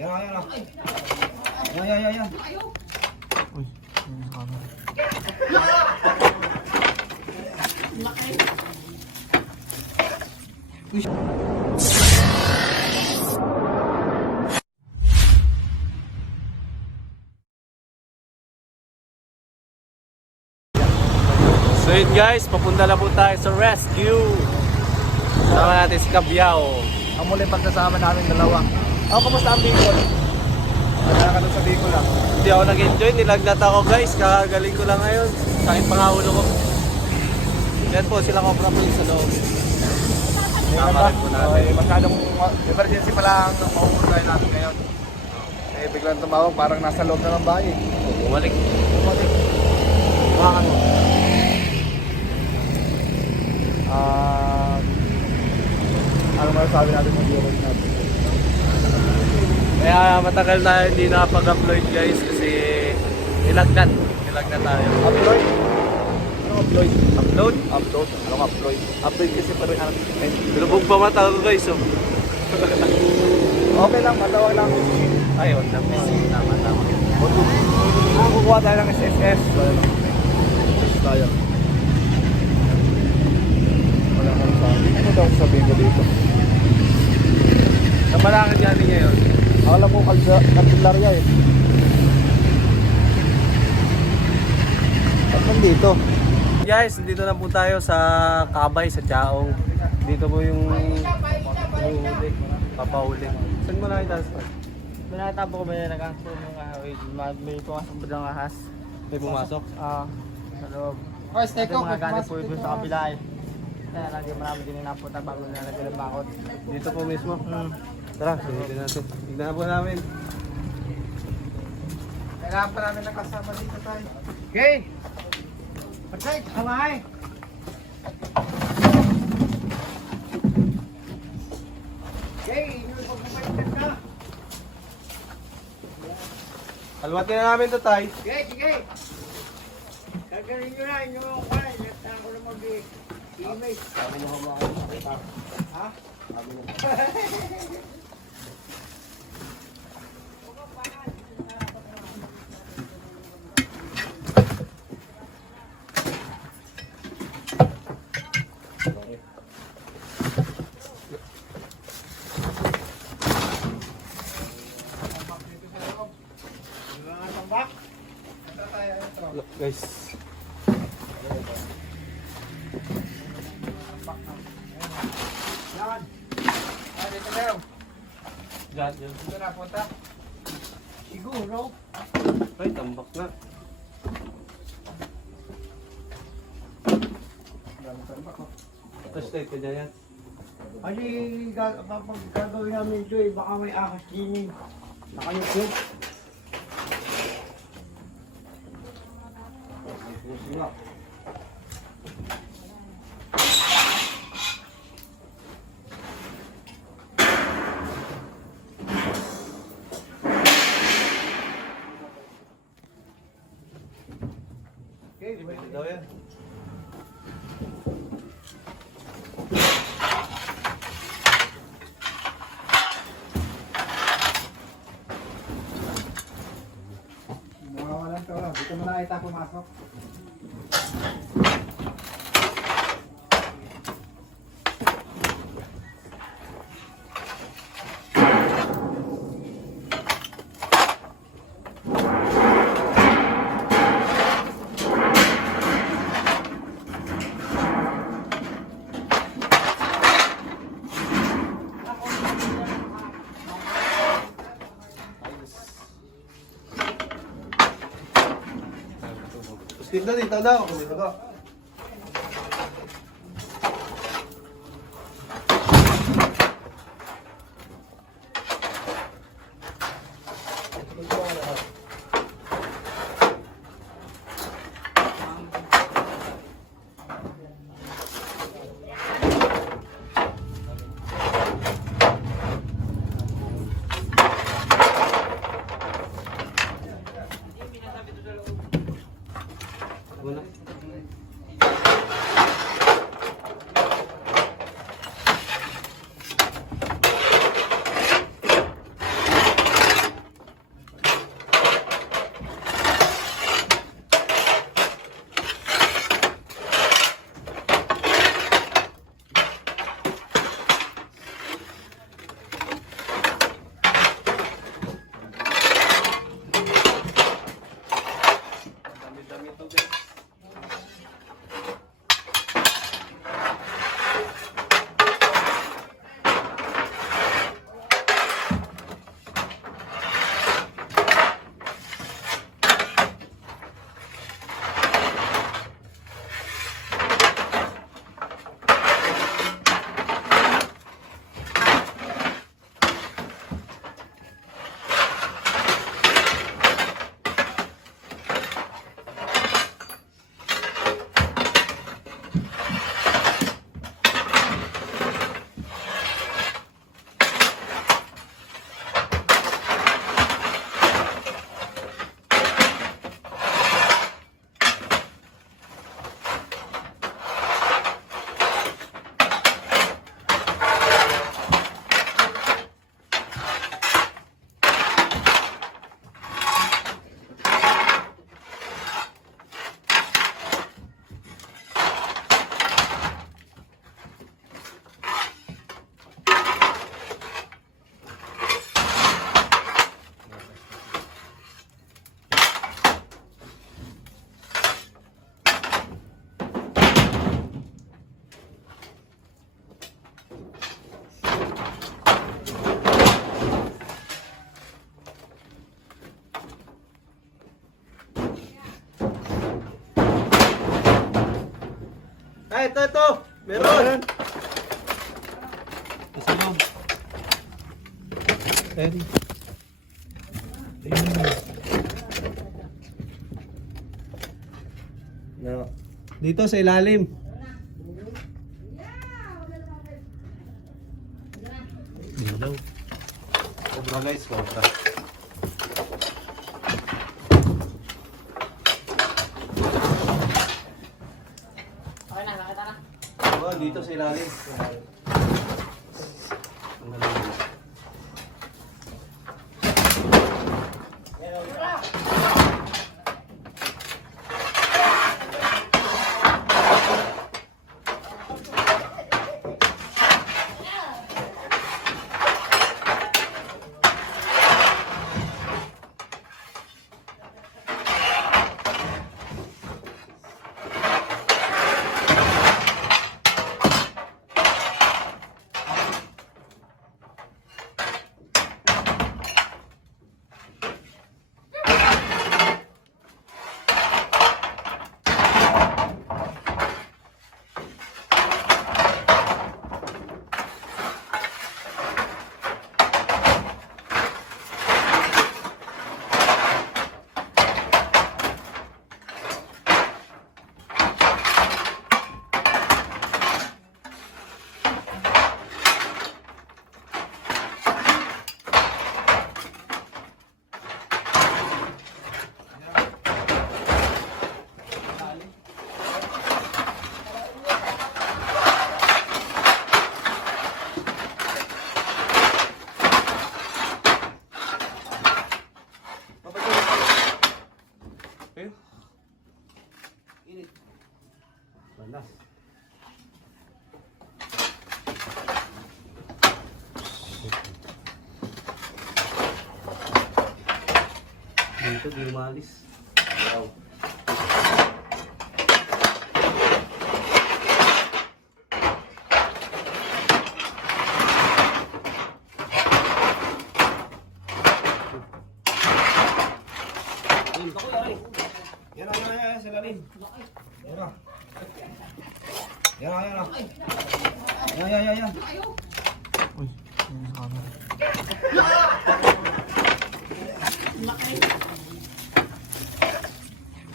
Yan, yan, yan. Yan. Uy, yung camera. So yun guys, papunta na po tayo sa rescue. Sama natin si Kabyao. Ang muling pagkasama namin dalawa. Kamusta ang Bicol? Wala ka doon sa Bicol lang. Hindi ako nag-enjoy, nilagnat ako guys. Kakagaling ko lang ngayon. Sakit pangahulo ko. Yan po, sila Cobra Police sa loob. Tama rin po natin. Masyadong emergency pala ang mauuntay natin ngayon. Biglang tumawag, parang nasa loob na ng bahay. Bumalik. Ano? Ano masasabi natin ng viewers natin? Kaya matagal na hindi nakapag-upload guys kasi nilagnat. Nilagnat tayo. Upload? Ano upload? Upload? Upload? Anong upload? Upload kasi parang ano? Bilubog pa mata ko guys. Oh. Okay lang, matawag lang. Ay, wag na. Tama. Kukuha tayo ng SSS. SSS tayo. Wala kang sabi. Ano daw sabihin ko dito? Sa Malakad natin ngayon. Akala ko Candelaria eh. At nandito. Guys, dito na po tayo sa Kabay, sa Chaong. Dito po yung huli. Papahuli. Saan mo nakita sa? Binatabo ko ba yung nag-answer ng may pumasok ba ng ahas? May pumasok? Sa loob. Oh, stay Ito mga ganit po doon sa kabila eh. Kaya lagi marami din inapunta bago nalagay ng bakot. Dito po mismo? Tara, silipin natin. Tignan na po namin. Kailangan pa namin nakasama dito tayo. Okay! Patay, kamay! Okay, yung pagpapalitan ka. Alwatin na namin to, Tay. Sige! Gagaling nyo na, inyo ako pa. Nagtaan ko na mag-i-image. Sabi nyo kumakita. Ha? Sabi nyo. Guys. Yan. Dito kayo. Diyan. Dito na punta. Siguro. Ay, tambak na. Tapos tayo ka dyan yan. Kasi kapag gagawin namin ito eh, baka may akas din eh. Nakayukot. Pusin nga. Okay, di ba Pwede daw yan. Nawawalan ka wala. Dito mo na ita pumasok. Dito daw. Dito daw. Wala. Ay, ito. Meron. Sa loob. Ayun. No. Dito sa ilalim. Ilaw. Cobra guys, cobra. Okay na, nakita na. Oh, dito sa ilalim. Ang galing. Ayun. Init. Panas. Dito, di umalis. Wow. Yan, sa lalim. Yan. Uy, yun sa camera.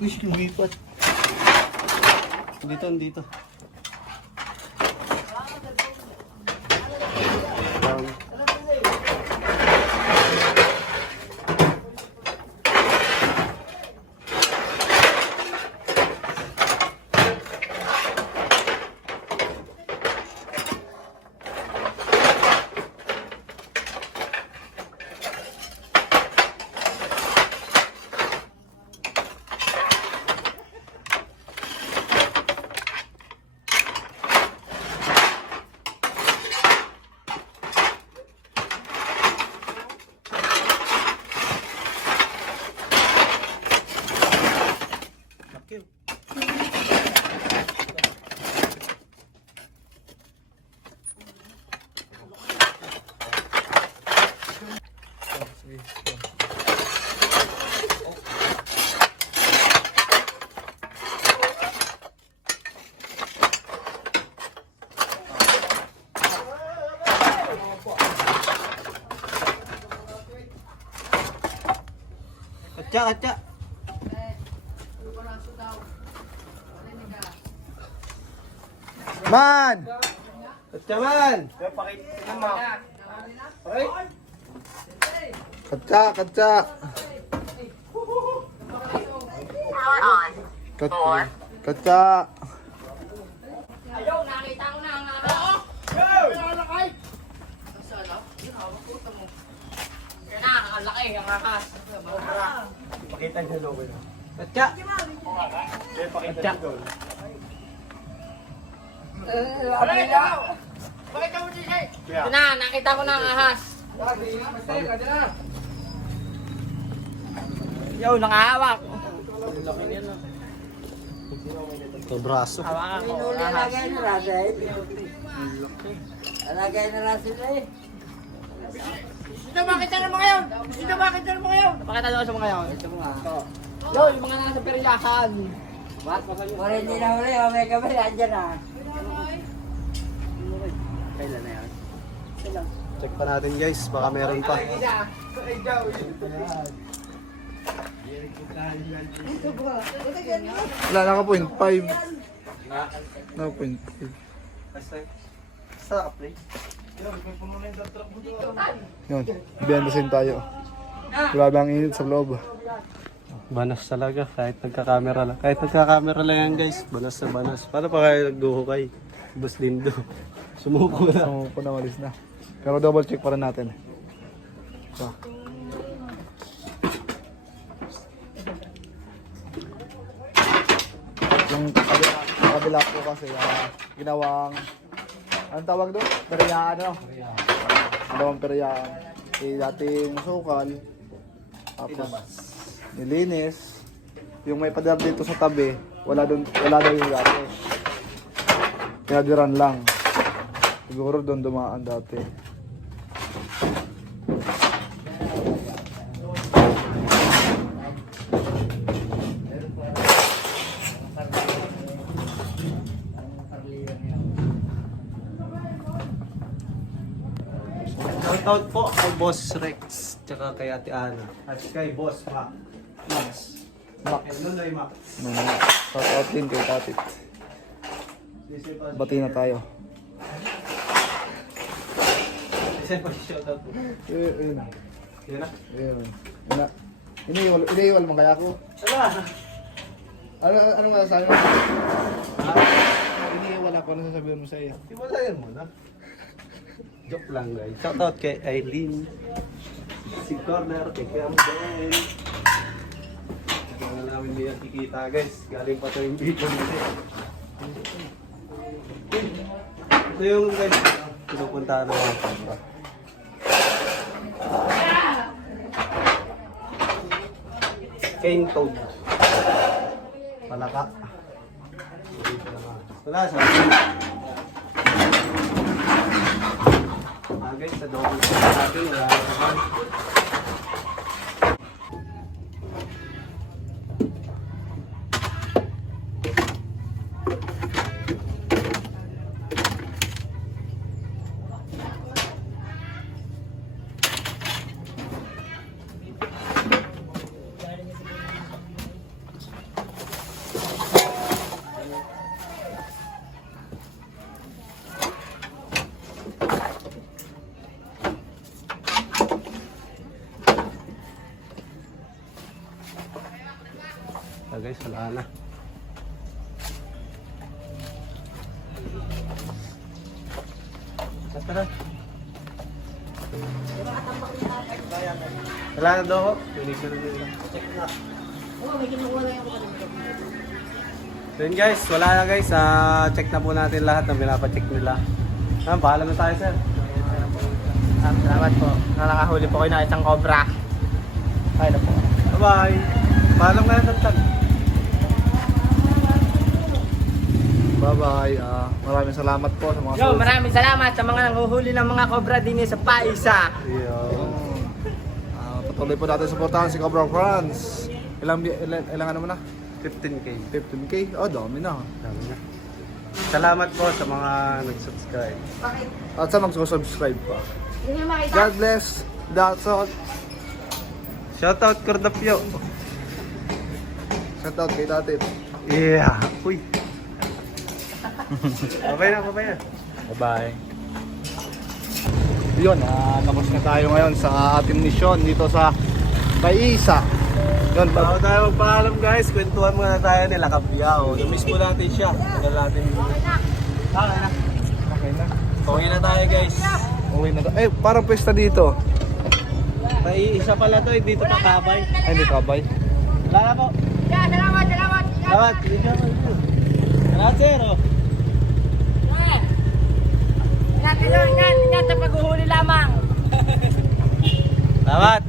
Uy, lumipat. Dito. Katsa. Man! Katsa man! Katsa. Katsa. Ayaw, nakita ko na ang ahas. Yan na, ang laki, ang ahas. Pakita niyo logo na. Katsa! Pakita niyo doon. Pakita mo din eh. Yan na, nakita ko na ang ahas. Yo, nakahawak. Ito braso. Hawakan ko. Alagay na Russell. Alagay na Russell eh. Sino makita naman ngayon? Pakita daw sa mga ngayon. Ito mo nga. Yo, yung mga nasa perilahan. Wala hindi na huli. May kamay, andyan na. Check pa natin guys, baka meron pa. Wala na ka 0.5. No, 0.5. Sa play. Yun, biyandasin tayo. Wala bang init sa loob. Banas talaga, kahit nagka-camera lang. Kahit nagka-camera lang yan guys, banas na banas. Paano pa kayo nagduhukay? Boss Lindo. Sumuko na. So, punawalis na. Pero double check pa rin natin. So. Yung kabila po kasi ginawang anong tawag doon? Periyaan, no? Ginawang periyaan. Dating sukal. Tapos nilinis. Yung may pader dito sa tabi, wala daw yung dati. Pinadiran lang. Siguro doon dumaan dati. Shoutout po kay Boss Rex, tsaka kay Ate Ana. At kay Boss Max. Max. Nunoy Max. Shout out din kay Tatit. Bati na tayo. Isa pa shoutout po. Yun. Yan na. Yun. Iniiwal mo kaya ako? Ano nga sabi mo? Iniiwal ako. Ano sasabihin mo sa iyo? Iwalayan mo na. Joke lang guys. Shoutout kay Aileen. Si Corner, kay Camden. Ito na namin niya kikita guys. Galing pa ito yung video nila. Ito yung guys, pinupuntahan ng mga camera. Cane Toad. Palaka. Wala siya. Guys, sa double check natin, wala naman. Guys, wala na. Tara. Wala na daw. Finisher nila. Then guys, wala na guys. Check na po natin lahat ng pinapacheck nila. Paalam na tayo sir. Salamat po. Nakakahuli po kayo ng isang cobra. Ay na po. Bye-bye. Paalam na yan tagtag. Bye-bye. Maraming salamat po sa mga Maraming salamat sa mga nanghuhuli ng mga cobra din sa Paisa. Patuloy po natin supportahan si Cobra France. Ilang ano mo na? 15K. 15K? Oh, dami na. Dami na. Salamat po sa mga nag-subscribe. At sa mag-subscribe pa. God bless. That's all. Shoutout Cordapio. Shout out kay Tatit. Yeah. Uy. Babay na. Bye-bye. Yun, tapos na tayo ngayon sa ating misyon dito sa Paisa. Yun, Bago tayo magpaalam guys, kwentuhan muna tayo nila Kabyao. Na-miss mo natin siya. Tagal natin. Okay na. Pauwi na tayo guys. Uwi na tayo. Parang pesta dito. May isa pala to, dito pa kabay. Ay, hindi kabay. Wala na po. Salamat. Salamat. Salamat sir. Oh. Ingat sa paghuhuli lamang. Salamat.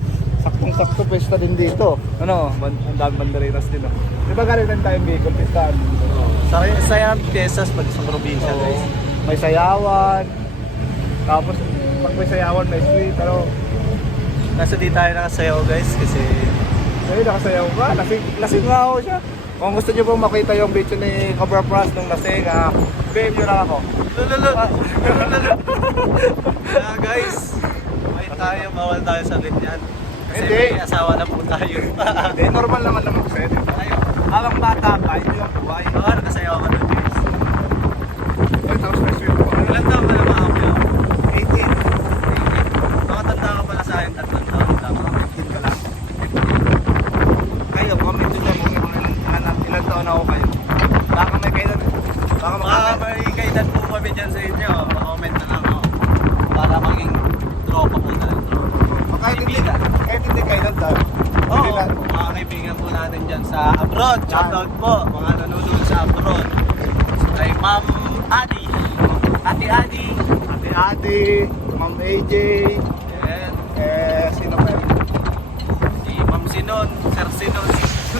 Saktong-sakto pesta din dito. Ano, ang daming banderinas din. Di ba galing din tayong Bicol pestahan? Sayang piesas pag sa probinsya guys. May sayawan. Tapos, pag may sayawan, may sweet. Pero, Nasa di tayo nakasayaw guys kasi nakasayaw ka. Lasing nga ako siya. Kung gusto nyo po makita yung video ni Cobra France nung lasing, BM yun lang ako. Lululu. Guys, may tayo, bawal tayo sa ganyan. Kasi Hindi. may asawa na po tayo. Hindi, normal naman kasi. Tayo. Habang bata pa, hindi yung buhay. Oo, nakasayaw ka na, guys. Ay, tapos may sweet po. Ilan taon ka na mga kapyo? 18. Nakatanda ka pala sa akin, 3 taon. Tama. 18 ka lang. Kayo, comment nyo dyan kung ilan taon ako kayo. Baka may kailan. Baka Baka may kailan po kami dyan sa inyo. Comment na lang ako. Para maging tropa po tayo. Kahit hindi kailan tayo. Oo, mga kaibigan po natin dyan sa abroad. Shoutout po, mga nanonood sa abroad. Kay Ma'am Adi. Ate Adi. Ate Adi, Ma'am AJ, And sino pa yun? si Ma'am Sinon, Sir Sinon.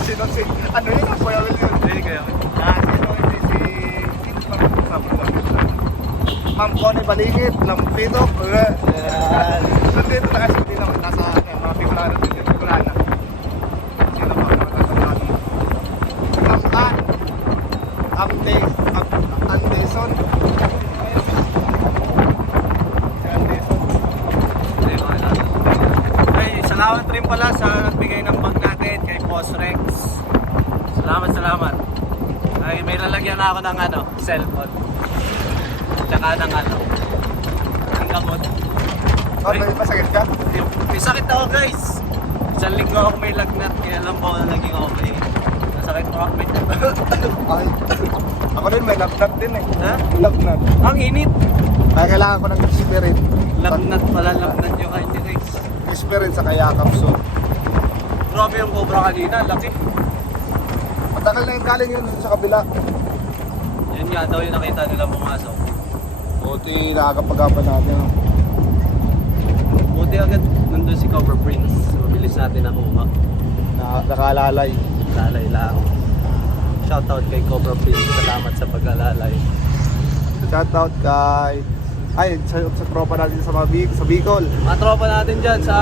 Sino si, ano yun? Ang Kuya Will yun. Hindi kayo. Sino yun? Sino pa rin sa Ma'am Connie Baligid, Lampito. Ayan. Nandito na kasi hindi naman nasa mga Bicolana din yun. Bicolana. Sino pa mga tatandaan mo? Ma'am Ann. Anderson. Si Anderson. Ay, salamat rin pala sa nagbigay ng bag natin kay Boss Rex. Salamat. Ay, may lalagyan na ako ng cellphone. Tsaka ng ng gamot. Oh, may masakit ka? May sakit ako, guys. Isang linggo ako may lagnat, kaya alam ko na naging okay. Nasakit mo ako. Ay. Ako rin may lagnat din eh. Ha? Lagnat. Ang init. Kaya kailangan ko ng spirit. Lagnat pala, lagnat yung kahit guys. Spirit sa kayakap. So, Grabe yung cobra kanina, laki. matagal na yung galing yun sa kabila. Yun nga daw yung nakita nila pumasok. Buti nakakapagapan natin. Buti agad nandun si Cobra Prince. Mabilis natin nakuha. Nakalalay. Lalay lang. Shoutout kay Cobra Prince. Salamat sa pag-alalay. Shoutout kay... Ay, sa tropa natin sa Bicol. Mga tropa natin dyan sa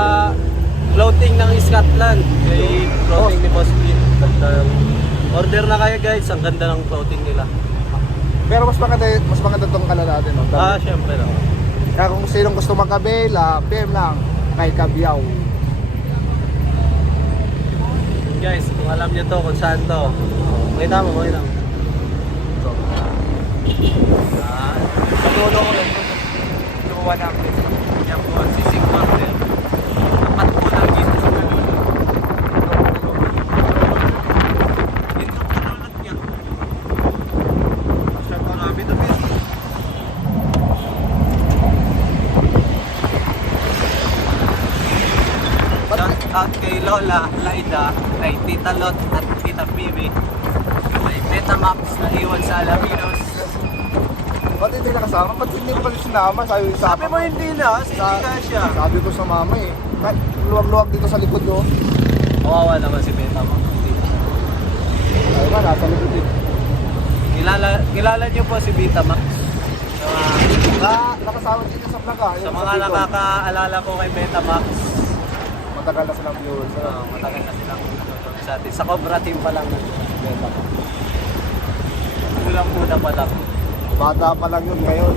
clothing ng Scotland. Kay clothing ni Boss Pete. Order na kayo guys. Ang ganda ng clothing nila. Pero mas maganda tong kala natin. No? Syempre lang. Kaya kung sinong gusto magkabela, PM lang kay Kabiyaw. Guys, kung alam nyo to kung saan to. Okay lang. Sa dulo ko yun. Luwa na ang place. Yan po, sisig corner. Tapat po lang dito sa Malulu. Dito po nulot niya. Siya marami na guys. Shout out kay Lola, Laida, kay Tita Lot at Tita Phoebe. Kay Betamax na iwan sa Alaminos. Ba't hindi nakasama? Ba't hindi ko pala sinama? Sabi mo hindi na, sige ka siya. Sabi ko sa mama eh. Kahit luwag-luwag dito sa likod no. Kawawa naman si Betamax. Ay ba, nasa likod eh. Kilala niyo po si Betamax. Nakasama dito sa vlog ah. Sa mga nakakaalala ko kay Betamax, Matagal na silang viewers. matagal na silang nanonood sa atin. Sa Cobra Team pa lang si Betamax. Kulang-kulang pa lang. Bata pa lang yun ngayon.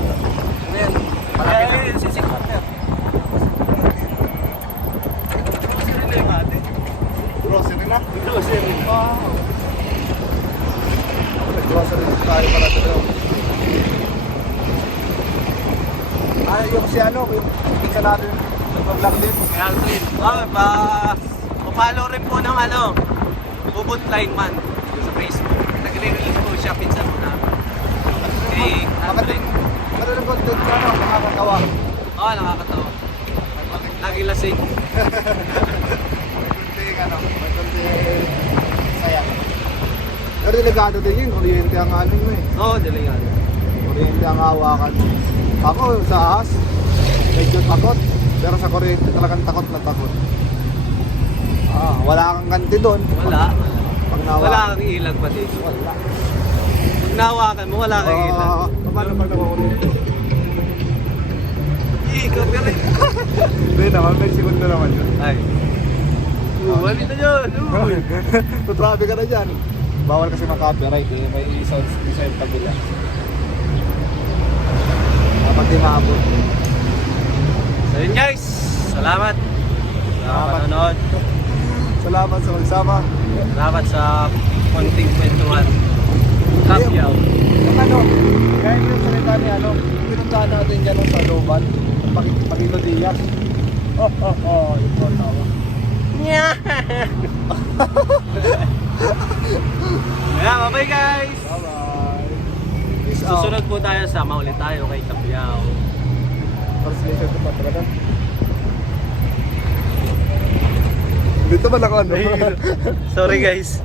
Then, ay, si Sing Partner. Sino na yung ate? Grocery na? Grocery. Wow. Grocery tayo pala dito. Ay, yung si ano, yung isa natin nag-vlog din. Kaya rin. Pa-follow rin po ng Ubud Lineman sa Facebook. Nagre-release po siya pinsan mo namin. Okay, Magaling. Ano na content ka na? Nakakatawa. Oo, nakakatawa. Lagi lasing. Content ano? Content saya. Pero delikado din yun. Kuryente ang ano mo eh. Oo, delikado. Kuryente ang hawakan. Ako sa ahas, medyo takot. Pero sa kuryente talagang takot na takot. Wala kang ganti doon. Wala. Pag nawa. Wala kang ilag pa dito. Wala. Pag nahawakan mo, wala kang ilag. Paano pag nakukuryente? Ikaw ka rin. Hindi naman, may segundo naman yun. Ay. Wali na yun. Tutrabe ka na dyan. Bawal kasi mag-copyright eh. May sound sa yung pagbilang. pag di maabot. So yun guys, salamat. Salamat. Nanonood. Salamat sa magsama. Salamat sa konting kwentuhan. Kapyaw. Yung ano, kahit yung salita ni ano, pinuntahan natin dyan sa Loban, Pakito Diaz. Yung po, tawa. Yeah. Yeah, bye guys. Bye-bye. Peace out. Susunod po tayo, sama ulit tayo kay Kapyaw. Translation ko pa talaga. Dito ba lang ano? Sorry guys.